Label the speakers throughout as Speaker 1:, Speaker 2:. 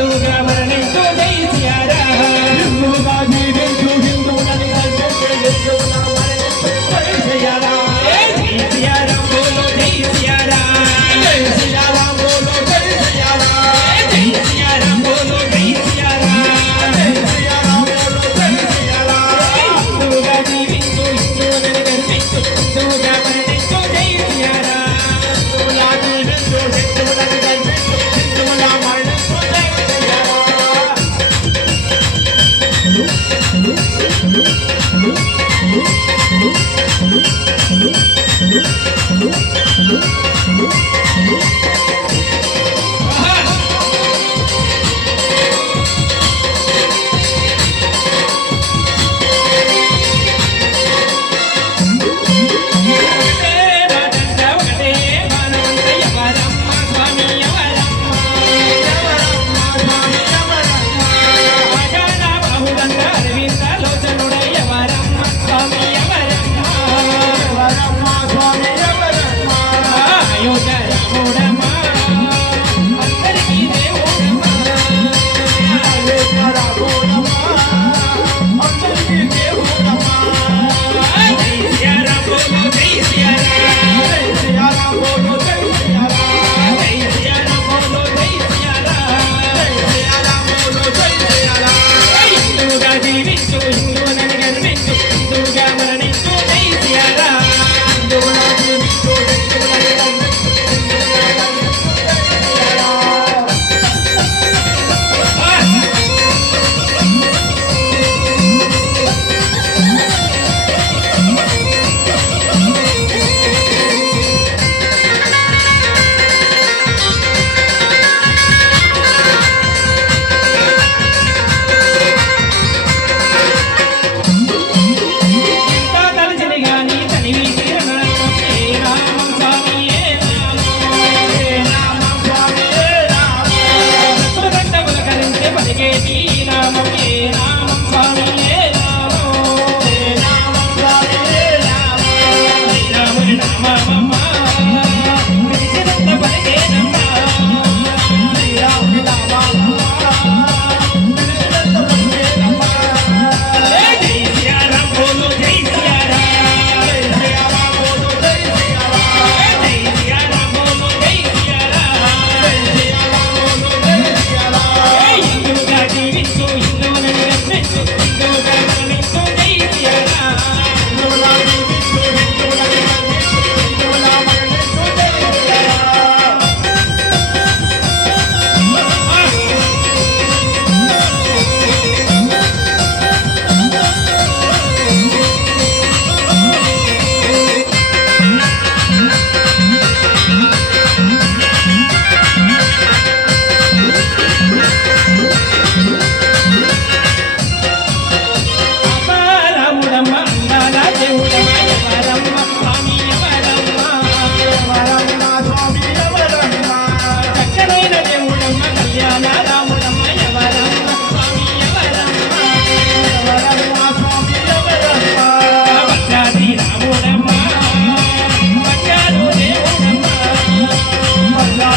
Speaker 1: Still looking at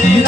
Speaker 1: Yeah.